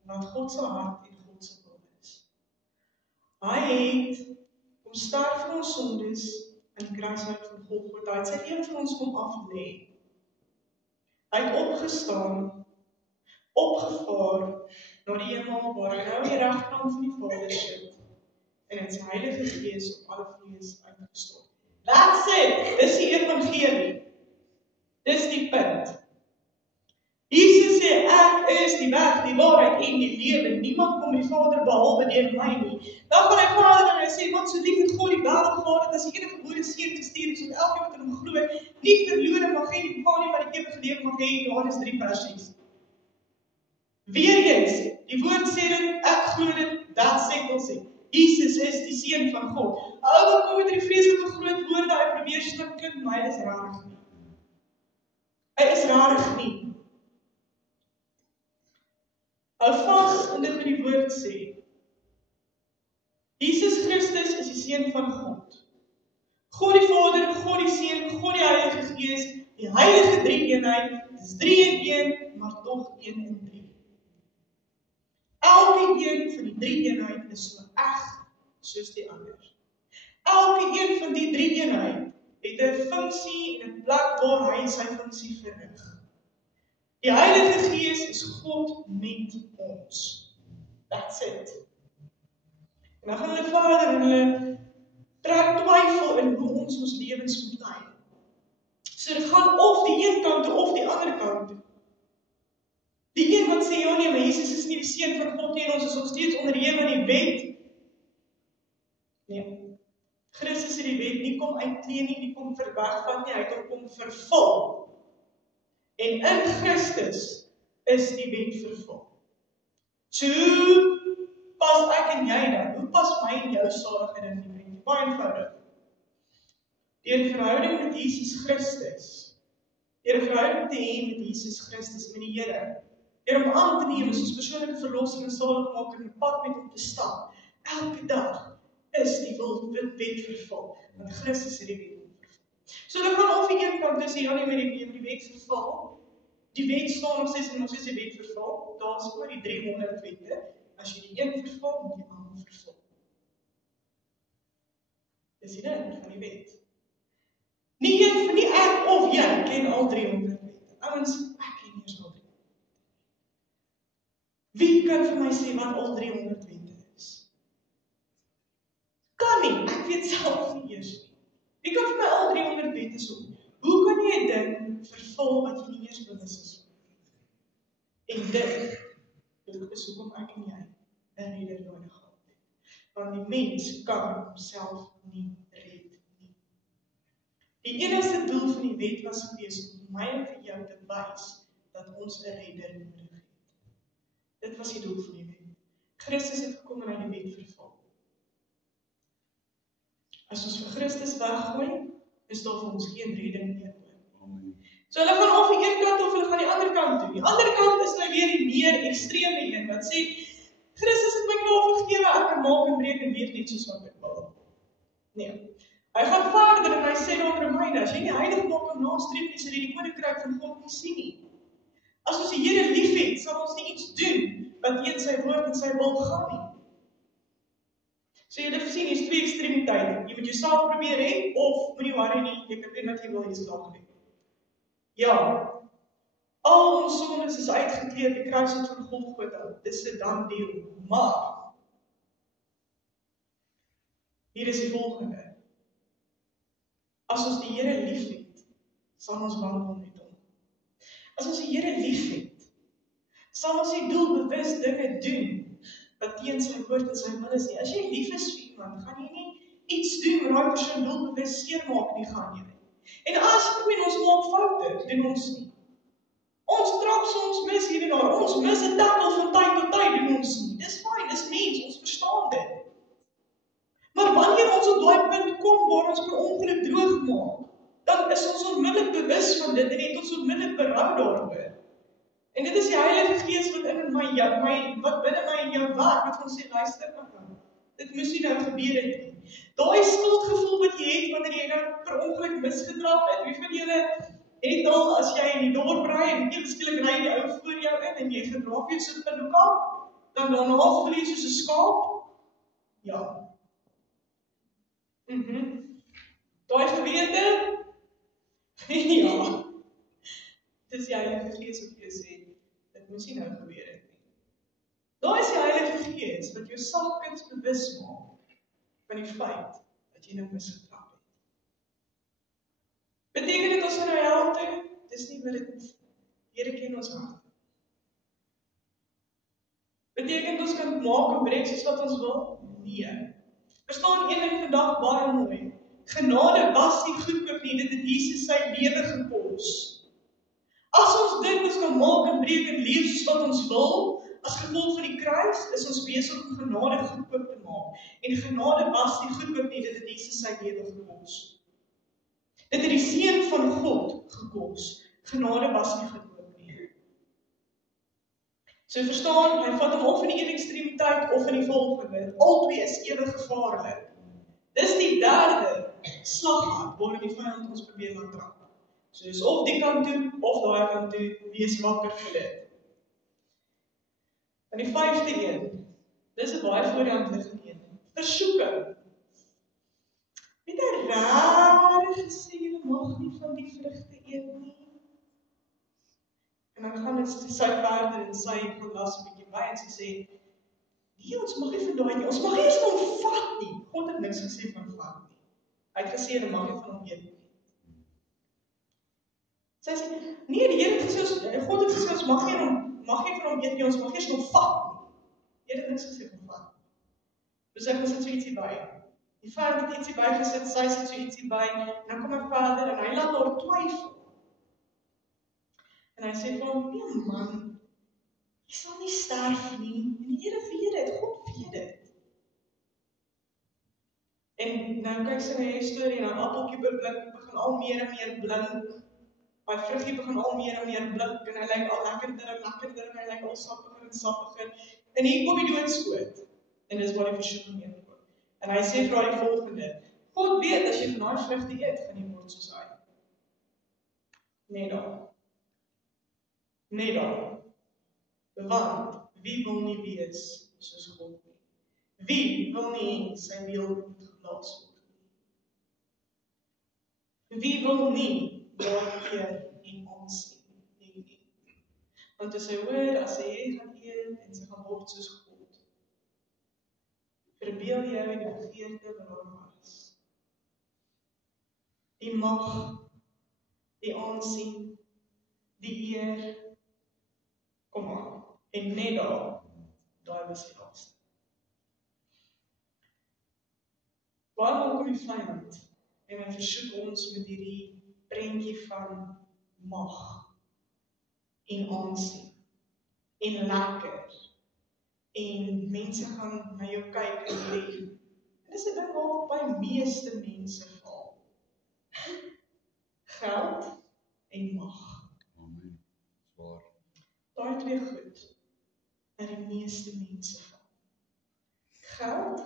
wat God se hart en God se wil is. Hy het kom sterf vir ons sondes in die kruishout van Golgotha. Hy het sy lewe vir ons kom aflê. Hy het opgestaan, opgevaar na die hemel waar hy nou aan die regterkant van die Vader sit en het sy Heilige Gees op alle vlees uitgestort. That's it! Dis die evangelie. Dis die punt. Jesus sê, ek is die weg, die waarheid en die lewe. Niemand kom die Vader behalwe deur my nie. Dan gaan hy verder en hy sê, want so lief het God die wêreld gehad dat hy sy enige gebore seun gestuur het, sodat elkeen wat in hom glo, nie verlore mag hê nie, maar die ewige lewe mag hê. Johannes 3 vers 6. Weereens, die woord sê dit, ek glo dit, dat settles it. Jesus is die seun van God. Ou wat kom met die vreeslike groot woorde, hy probeer slim klink, maar hy is rarig nie. Hy is rarig nie. Hou vas in dit wat die woord sê. Jesus Christus is die seun van God. God die Vader, God die Seun, God die Heilige Gees, die heilige drie-eenheid, dis 3 in 1, maar tog 1 in 3. Elke een van die drie-eenheid is so eg soos die ander. Elke een van die drie-eenheid het 'n funksie en 'n plek waar hy sy funksie verrig. Die Heilige Gees is God met ons. That's it. En dan gaan hulle verder en hulle trek twyfel in hoe ons lewens moet lei. So dit gaan of die een kant toe of die ander kant toe. Die een wat sê, ja nee, maar Jesus is nie die seun van God nie, en ons is nog steeds onderhewig aan die wet. Nee, Christus het die wet nie kom uitklee nie kom verwegvat nie, hy het hom kom vervul. En in Christus is die wet vervul. So, hoe pas ek en jy dan? Hoe pas my en jou saligheid in die wet? Baie eenvoudig. Deur verhouding met Jesus Christus. Deur verhouding te hê met Jesus Christus, met die Here. Deur om aan te neem is ons persoonlike verlossing en saligmaking en 'n pad met hom te stap. Elke dag is die wet vervul, want Christus het die wet vervul. So hulle gaan of die een kant sê, ja nee, met die wet vervul, die wet staan nog steeds en ons is die wet vervul, daar is oor die 300 wette, as jy die een vervul, moet jy ander vervul. Dis die ding van die wet. Nie ek of jy ken al 300 wette. Ouens, ek ken nie eens al 300. Wie kan vir my sê wat al 300 wette is? Kan nie, ek weet self nie eers nie. Wie kan vir my al 300 wette sê? Hoe kan jy 'n ding vervul wat jy nie eers bewus is? En dit is hoekom ek en jy 'n redder nodig het. Want die mens kan homself nie red nie. Die enigste doel van die wet was gewees om my en vir jou te wys dat ons 'n redder nodig het. Dit was die doel van die wet. Christus het gekom en hy die wet vervul. As ons vir Christus weggooi, is daar vir ons geen redding meer. So hulle gaan of die een kant of hulle gaan die ander kant toe. Die ander kant is nou weer die meer ekstreme een wat sê Christus het my klaar vergewe, ek kan maak en breek en leef net soos wat ek wil. Nee. Hy gaan verder en hy sê daar in Romeine, as jy nie heilig maak en nastreef nie, sal jy die koninkryk van God nie sien nie. As ons die Here liefhet, sal ons nie iets doen wat teen sy woord en sy wil gaan nie. So jy sien, hier's twee ekstremiteite. Jy moet jouself probeer hê of moenie worry nie, jy kan doen wat jy wil, jy is klaar. Ja, al ons sondes is uitgekleed, die kruis het van Golgotha, dis 'n dan deel. Maar hier is die volgende. As ons die Here liefhet, sal ons wandel met hom. As ons die Here liefhet, sal ons nie doelbewus dinge doen wat teen sy woord en sy wil is nie. As jy lief is vir iemand, gaan jy nie iets doen waar daai persoon doelbewus seermaak nie, gaan jy. En as ons maak foute, doen ons nie. Ons trap soms mis hier en daar, ons mis 'n tackle van tyd tot tyd, doen ons nie. Dis fyn, dis mens, ons verstaan dit. Maar wanneer ons op daai punt kom waar ons per ongeluk droog maak, dan is ons onmiddellik bewus van dit en het ons onmiddellik berou daaroor. En dit is die Heilige Gees wat in wat binne my en jou werk, wat ons sê, luister maar nou. Dit moes nie nou gebeur het nie. Daai skuldgevoel wat jy het wanneer jy nou per ongeluk misgedrap het, wie van julle het al as jy in die dorp ry en skielik ry die ou voor jou in en jy gedraaf jou so pinnoka, dan daarna voel jy soos 'n skaap? Ja. Daai gewete? Ja. Dis die Heilige Gees wat jy sê, dit moes nie nou gebeur het nie. Daai is die Heilige Gees wat jou sagkens bewus maak van die feit dat jy nou misgedrap het. Beteken dit ons gaan nou hel toe? Dis nie wat dit, Here ken ons hart. Beteken ons kan maak en breek soos wat ons wil? Nee. Verstaan een ding vandag baie mooi. Genade was nie goedkoop nie, dit het Jesus sy lewe gekos. As ons dink ons kan maak en breek en leef soos wat ons wil, as gevolg van die kruis, is ons besig om genade goedkoop te maak. En genade was nie goedkoop nie, dit het Jesus sy lewe gekos. Dit het die Seun van God gekos. Genade was nie goedkoop nie. So verstaan, hy vat hom of in die een ekstremiteit of in die volgende. Albei is ewe gevaarlik. Dis die derde slaggat waarin die vyand ons probeer laat trap. So is of die kant toe, of daai kant toe, wees wakker vir dit. En die 5de een, dis 'n baie voor die hand liggende een. Versoeking. Het hy raar gesê, jy mag nie van die vrugte eet nie? En dan gaan dit sy verder en sy gelas 'n bietjie by en sy sê, nee, ons mag nie van daai nie, ons mag nie eens van hom vat nie. God het niks gesê van vat nie. Hy het gesê, jy mag nie van hom eet nie. Sy sê, nee, die Here het gesê, God het gesê, ons mag nie van hom eet nie, ons mag nie eens van hom vat nie. Die Here het niks gesê van vat. Dus ek sit so ietsie by. Die vyand het ietsie bygesit, sy sit so ietsie by, en dan kom hy verder en hy laat haar twyfel. En hy sê vir hom, nee man, jy sal nie sterf nie, en die Here weet dit, God weet dit. En nou kyk sy na die storie, en haar appeltjie begin al meer en meer blink, Daai vruggie begin al meer en meer blik, en hy lyk al lekkerder en lekkerder, en hy lyk al sappiger en sappiger. En hier kom die doodskoot. En dis waar die versoeking heen kom. En hy sê vir haar die volgende: God weet, as jy van daai vrugte eet, gaan jy word soos hy. Net daar. Net daar. Want, wie wil nie wees soos God nie? Wie wil nie sy wil moet geplaas word nie? Wie wil nie daai eer en aansien nie? Want as hy hoor, as hy gaan eet en sy gaan word soos God, verbeel jy die begeerte wat daar was. Die mag, die aansien, die eer, kom aan, en net daai was die laaste. Waarom kom die vyand en hy versoek ons met hierdie prentjie van mag en aansien en lekker en mense gaan na jou kyk en lief. En dis 'n ding wat by meeste mense val. Geld en mag. Amen. Zwaar. Daai twee goed in die meeste mense val. Geld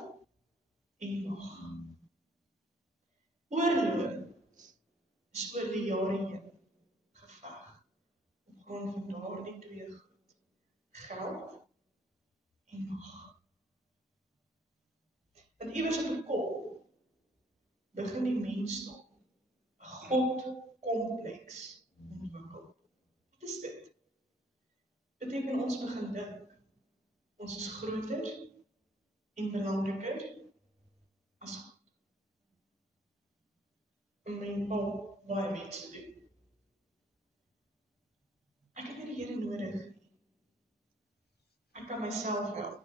en mag. Oorlog is oor die jare heen geveg op grond van daardie twee goed. Geld en mag. Want iewers op die kop begin die mensdom 'n God-kompleks ontwikkel. Wat is dit? Beteken ons begin dink, ons is groter en belangriker as God. En baie mense doen. Ek het nie die Here nodig nie. Ek kan myself help.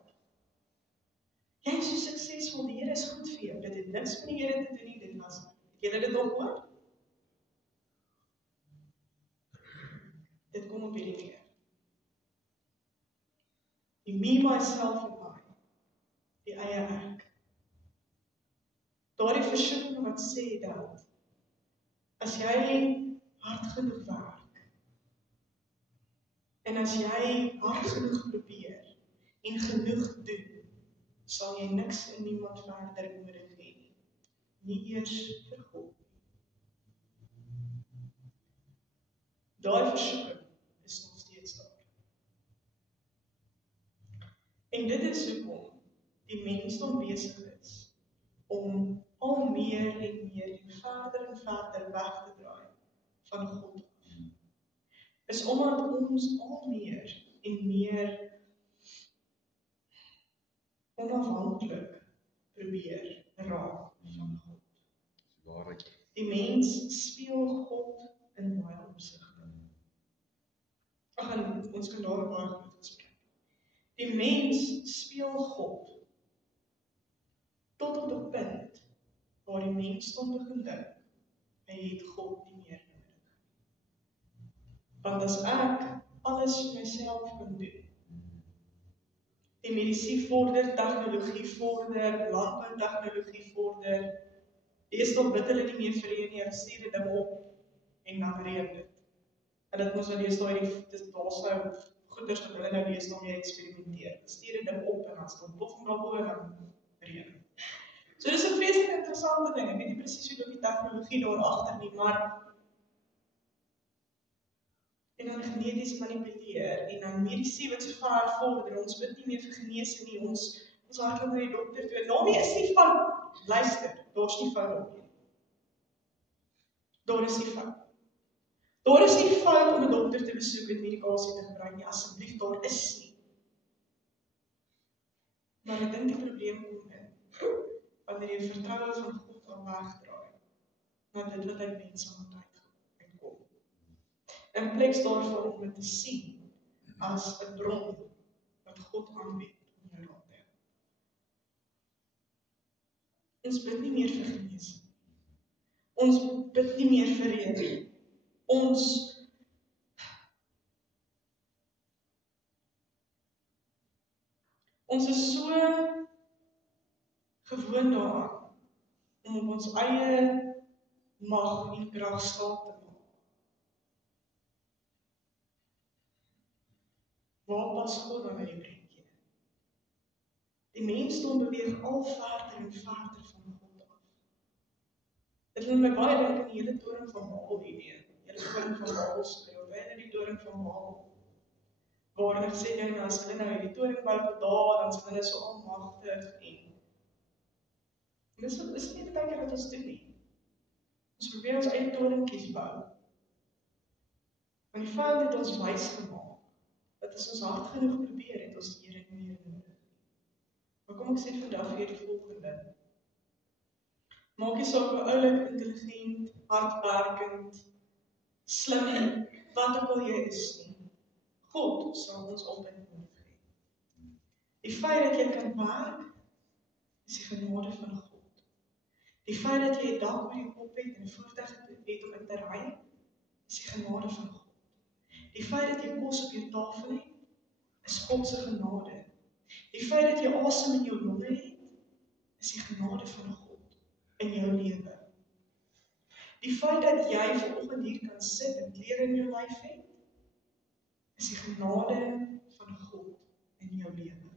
Jy is so suksesvol, die Here is goed vir jou. Dit het niks met die Here te doen nie, dit was. Het jy dit al gehoor? Dit kom op hierdie neer. Die me, myself en I. Die eie ek. Daardie versoeking wat sê dat as jy hard genoeg werk en as jy hard genoeg probeer en genoeg doen, sal jy niks en niemand verder nodig hê nie. Nie eers vir God. Daai versoeking is nog steeds daar. En dit is hoekom die mensdom besig is om al meer en meer en verder weg te draai van God af. Is omdat ons al meer en meer onafhanklik probeer raak van God. Waarheid. Die mens speel God in baie opsigte. Ons kan daar baie goed gespreek. Die mens speel God tot op 'n punt waar die mensdom begin dink, hy het God nie meer nodig. Want as ek alles vir myself kan doen, die medisyne vorder, tegnologie vorder, landboutegnologie vorder, deesdae bid hulle nie meer vir reën nie, stuur dit ding op en dan reën dit. En dit moes nou deesdae daar's goeders wat hulle nou deesdae mee eksperimenteer. Stuur dit ding op en dan staan plof en daarbo en dan reën. So dis 'n vreeslik interessante ding. Ek weet nie presies hoe die tegnologie daar agter nie, maar en dan geneties manipuleer en dan medisyne wat so ver vorder, ons bid nie meer vir genesing nie, ons hardloop na die dokter toe. Daarmee is nie fout. Luister, daar's nie fout daarmee. Daar is nie fout. Daar is nie fout om 'n dokter te besoek en medikasie te gebruik nie, asseblief, daar is nie. Maar ek dink die probleem kom in wanneer jy vertroue van God al wegdraai, na dit wat uit mense uitkom. In plek daarvan om dit te sien as 'n bron wat God aanbied om jou raak te help. Ons bid nie meer vir genesing. Ons bid nie meer vir reën. Ons is so gewoond daaraan om op ons eie mag en krag staat te maak. waar pas God dan in die prentjie? Die mensdom beweeg al verder en verder van God af. Dit laat my baie dink aan die hele toring van Babel idee. Die hele toring van Babel skryf, en die toring van Babel. Waarin ek sê, nou, as hulle nou die toring bou tot daar, dan is hulle so almagtig en dis nie die tyd wat ons doen nie. Ons probeer ons eie toringkies bou. Want die vyand het ons wys gemaak, dat as ons hard genoeg probeer, het ons die Here nie meer nodig. Maar kom ek sê vandag weer die volgende. Maak nie saak hoe oulik, intelligent, hardwerkend, slim, wat ook al jy is nie. God sal ons altyd nodig hê. Die feit dat jy kan werk, is die genade van God. Die feit dat jy 'n dak oor jou kop het en 'n voertuig het om in te ry, is die genade van God. Die feit dat jy kos op jou tafel het, is God se genade. Die feit dat jy asem in jou longe het, is die genade van God in jou lewe. Die feit dat jy vanoggend hier kan sit en klere in jou lyf het, is die genade van God in jou lewe.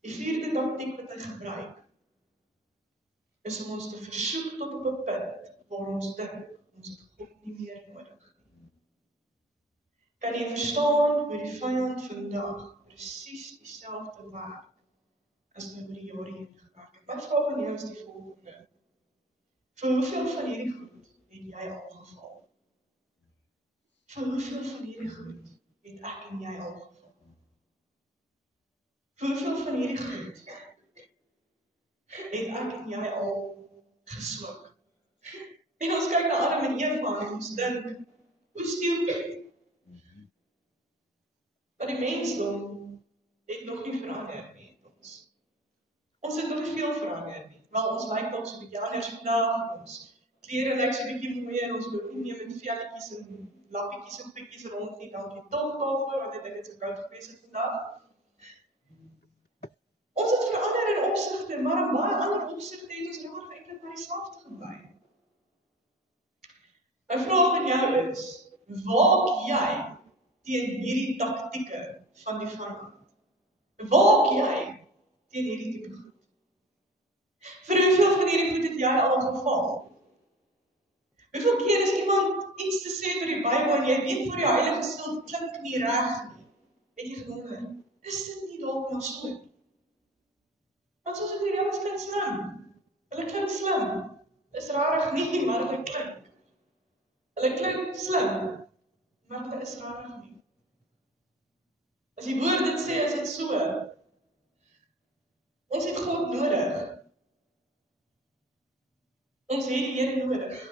Die vierde taktiek wat hy gebruik, is om ons te versoek tot op 'n punt waar ons dink, ons het God nie meer nodig nie. Kan jy verstaan hoe die vyand vandag presies dieselfde werk as nou die jare heen gewerk het? My vraag aan jou is die volgende. Vir hoeveel van hierdie goed het jy al geval? Vir hoeveel van hierdie goed het ek en jy al geval? Vir hoeveel van hierdie goed het ek en jy al gesluk? En ons kyk na Adam en Eva en ons dink, hoe stupid. Maar die mensdom het nog nie verander nie. Ons het nog nie veel verander nie. Wel, ons lyk dalk so 'n bietjie anders vandag, ons klere lyk so 'n bietjie mooier, ons loop nie meer met velletjies en lappietjies en pikkies rond nie, dankie tog daarvoor, want ek dink dit is so koud gewees het vandag. Ons het verander in opsigte, maar in baie ander opsigte het ons raar eintlik maar dieselfde gebly. My vraag aan jou is, waak jy teen hierdie taktieke van die vyand? Waak jy teen hierdie tipe goed? Vir hoeveel van hierdie goed het jy al geval? Hoeveel keer is iemand iets te sê oor die Bybel en jy weet voor die Heilige Skrif klink nie reg nie? Het jy gewonder, is dit nie dalk maar so nie? Want soos ek die klink slim. Hulle klink slim. Is rarig nie, maar hulle klink. Hulle klink slim, maar hulle is rarig nie. As die woord dit sê, is dit so. Ons het God nodig. Ons het die Here nodig.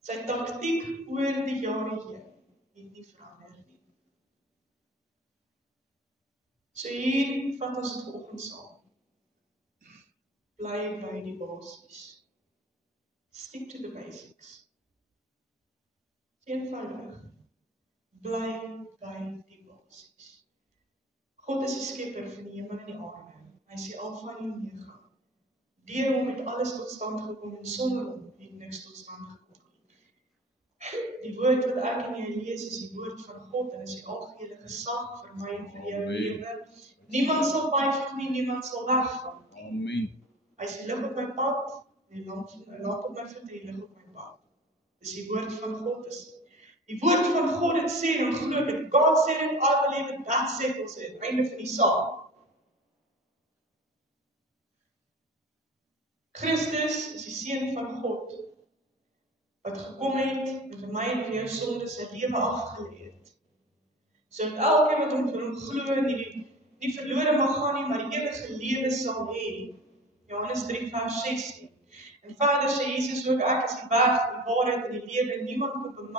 Sy taktiek oor die jare heen het nie verander nie. So hier vat ons dit vanoggend saam. Bly by die basies. Stick to the basics. Eenvoudig. Bly by die basies. God is die skepper van die hemel en die aarde. Hy is die Alfa en die Omega. Deur hom het alles tot stand gekom en sonder hom het niks tot stand gekom. Die woord wat ek en jy lees is die woord van God en is die algehele gesag vir my en vir jou lewe. Niemand sal byvoeg nie, niemand sal wegvat nie. Amen. Hy is die lig op my pad, en die lamp op my voet en die lig op my pad. Dis die woord van God is. Die woord van God het sê en glo dit. God said it, I believe it, that settles it. Einde van die saak. Christus is die seun van God wat gekom het en vir my en vir jou sonde sy lewe afgelê het. Sodat elkeen wat hom vir hom glo nie verlore mag gaan nie, maar die ewige lewe sal hê. Johannes 3 vers 16. En verder sê Jesus ook, ek is die weg, die waarheid en die lewe. Niemand kom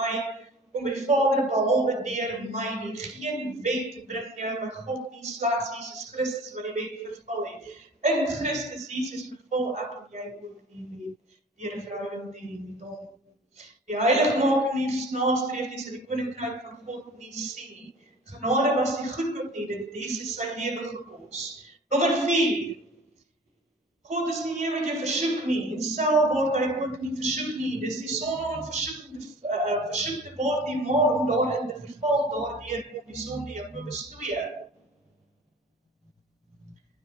by die Vader behalwe deur my nie. Geen wet bring jou by God nie, slegs Jesus Christus wat die wet vervul het. In Christus Jesus vervul ek en jy ook die wet deur 'n verhouding te hê met hom. Die heiligmaking nie nastreef nie, sal die koninkryk van God nie sien nie. Genade was nie goedkoop nie, dit het Jesus sy lewe gekos. Nommer 4. God is nie een wat jou versoek nie, en self word hy ook nie versoek nie. Dis die sonde om versoeking versoek te word nie, maar om daarin te verval, daardeur kom die sonde Jakobus 2.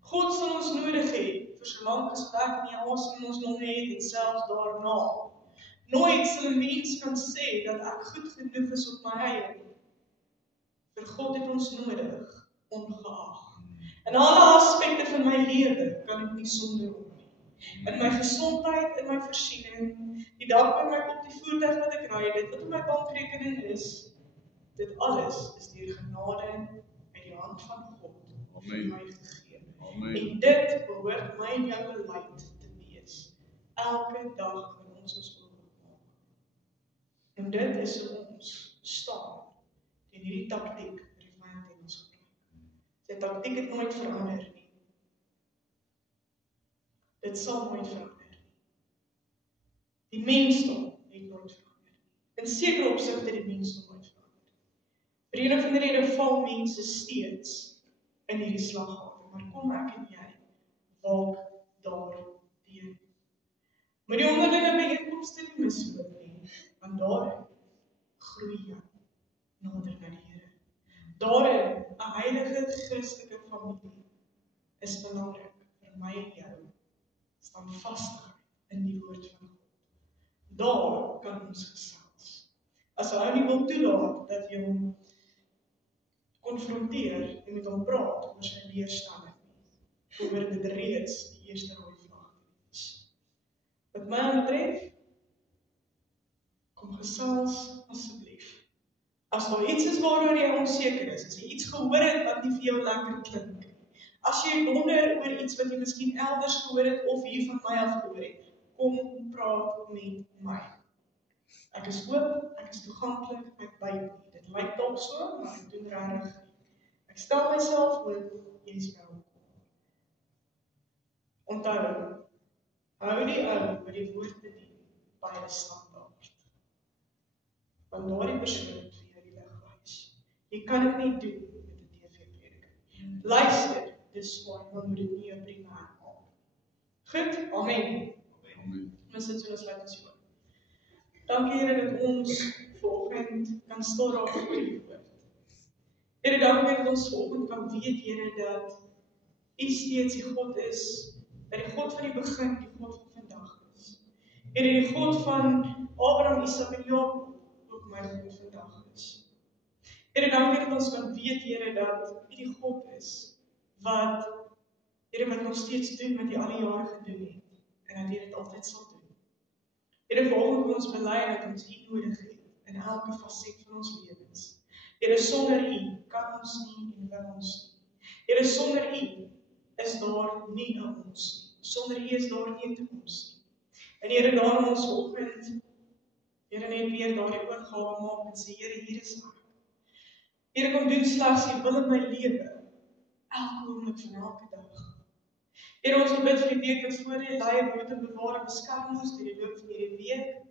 God sal ons nodig hê, vir solank as wat ek nie asem in ons longe het, en selfs daarna. Nooit sal 'n mens kan sê dat ek goed genoeg is op my eie. Vir God het ons nodig, ongeag. In alle aspekte van my lewe kan ek nie sonder hom nie. In my gesondheid, in my voorsiening, die dak oor my kop, die voertuig wat ek ry, dit wat op my bankrekening is, dit alles is deur genade uit die hand van God vir my gegee. Amen. En dit behoort my en jou beleid te wees, elke dag in ons oë maak. En dit is hoe ons staan teen hierdie taktiek wat die vyand teen ons gebruik. Sy taktiek het nooit verander nie. Dit sal nooit verander nie. Die mensdom het nooit verander nie. In sekere opsigte die mensdom nooit verander. Vir een of ander rede val mense steeds in hierdie slaggate, maar kom ek en jy waak daarteen. Moet die onderlinge byeenkomste nie misloop nie, want daarin groei jy nader na die Here. Daarin 'n heilige Christelike familie is belangrik vir my en jou. Standvastigheid in die woord van God. Daar kan ons gesels. As hy nie wil toelaat dat jy hom konfronteer en met hom praat oor sy weerstande nie, behoort dit reeds die eerste rooi vlag te wees. Wat my betref, kom gesels asseblief. As daar iets is waaroor jy onseker is, as jy iets gehoor het wat nie vir jou lekker klink, as jy wonder oor iets wat jy miskien elders gehoor het of hier van my af gehoor het, kom praat met my. Ek is oop, ek is toeganklik, ek byt nie. Dit lyk dalk so, maar ek doen regtig. Ek stel myself oop, jy is welkom. Onthou, hou die ou wat die woord bedien by 'n standaard. Want daardie persoon moet vir jou die weg wys. Jy kan dit nie doen met 'n TV-prediking. Luister, dis waar jy moet dit nie jou primêr maak. Goed, amen. Amen. Ons sit so ons laat ons hoor. Dankie Here dat ons vanoggend kan stil raak voor die woord. Here, dankie dat ons vanoggend kan weet, Here, dat U steeds die God is, dat die God van die begin, die God van vandag is. Here, die God van Abraham, Isak en Jakob, ook my God vandag is. Here, dankie dat ons kan weet, Here, dat U die God is, wat, Here, wat nog steeds doen, wat U al die jare gedoen het, en dat U dit altyd sal doen. Here, vanoggend wil ons bely dat ons U nodig het, in elke faset van ons lewens. Here, sonder U kan ons nie en wil ons nie. Here, sonder U is daar nie 'n ons nie. Sonder U is daar nie 'n toekoms nie. En Here, daarom ons vanoggend, Here, net weer daardie oorgawe maak en sê, Here, hier is ek. Here, kom doen slegs U wil in my lewe, elke oomblik van elke dag. Here, ons wil bid vir die week wat voor lê, lei en behoed en bewaar en beskerm ons deur die loop van hierdie week.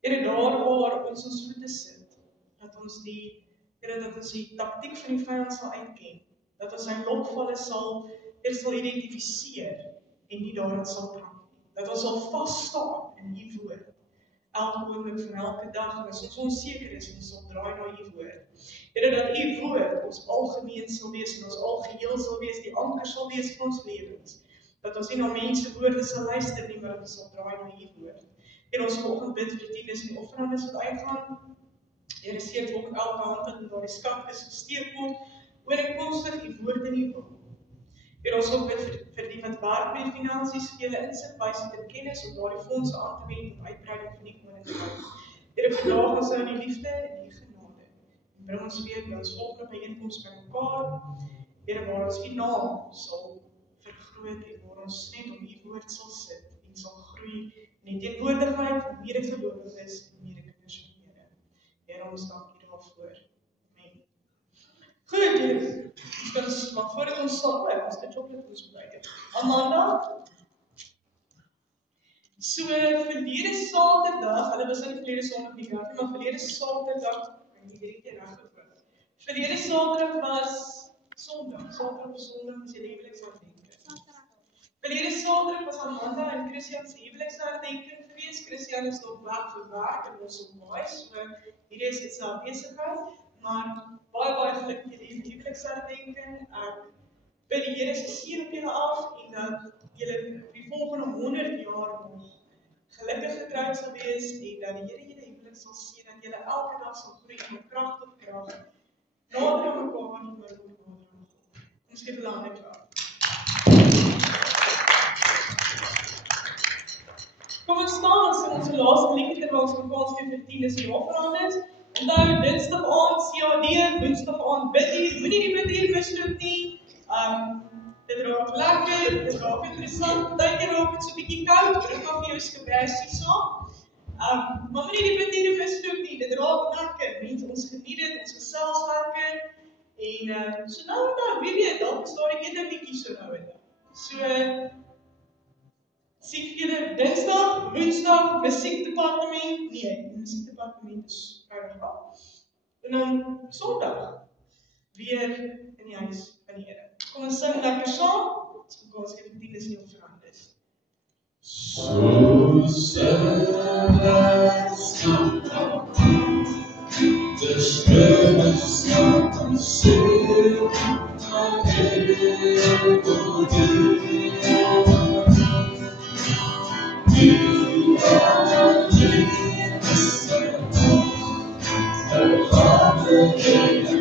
Here, daar waar ons voete sit, dat ons die taktiek van die vyand sal uitken, dat ons sy lokvalle sal identifiseer en nie daarin sal trap nie. Dat ons sal vas staan in U woord, elke oomblik van elke dag, en as ons onseker is, ons sal draai na U woord. Here, dat U woord ons algemeen sal wees en ons algeheel sal wees, die anker sal wees vir ons lewens. Dat ons nie na mense woorde sal luister nie, maar dat ons sal draai na U woord. Here, ons vanoggend bid vir die tiendes en die offerandes wat uitgaan. Here, seën vanoggend elke hand wat in daardie skatkis gesteek word, ooreenkomstig U woord en U wil. Here, ons wil bid vir die wat werk met die finansies, vir julle insig, wysheid en kennis om daardie fondse aan te wend tot uitbreiding van die koninkryk. Here, vandag ons nou in die liefde en die genade. En bring ons weer by ons volgende byeenkoms by mekaar. Here, waar ons U naam sal vergroot en waar ons net om U woord sal sit en sal groei in die teenwoordigheid van medegelowiges en medekinders van Here. Here, ons dank U daarvoor. Amen. Goed, ons kan maar voordat ons sal oor, ons dit chocolate ons bereik. Amanda, so verlede Saterdag, hulle was in verlede Sondag nie kerk, maar verlede Saterdag, ek het hierdie keer reg gevra. Verlede Saterdag was Sondag, Saterdag of Sondag, as jy lieflik sal denke. Verlede Saterdag was Amanda en Christian se huweliksherdenking fees. Christian is nog weg vir werk en ons op baie, so hierdie is iets aan besigheid, maar baie geluk met die huweliksherdenking. Ek bid die Here se seën op julle af en dat julle die volgende 100 jaar nog gelukkig getroud sal wees en dat die Here julle huwelik sal seën, dat julle elke dag sal groei van krag tot krag. Nader aan mekaar en nader aan God. Ons gee hulle hande klaar. Kom ons staan ons in ons laaste liedjie terwyl ons mekaar sê vir 10 is die offerandes. Onthou Dinsdag aand CAD, Woensdag aand bidduur, moenie die bidduur misloop nie. Dit raak lekker, dit raak interessant, partykeer raak dit so 'n bietjie koud, bring maar vir jou skebessie saam. Maar moenie die bidduur misloop nie, dit raak lekker, mense, ons geniet dit, ons gesels lekker. En so nou en dan, wie weet, dalk is daar 'n ete bietjie so nou en dan. So sien julle Dinsdag, Woensdag, musiekdepartement, nee, musiekdepartement is vrydag af. En dan Sondag weer in die huis van die Here. Kom ons sing lekker saam, ons gee vir 10 is nie offerandes. So sad as the stress I'm sick of it. You are Jesus, the Father.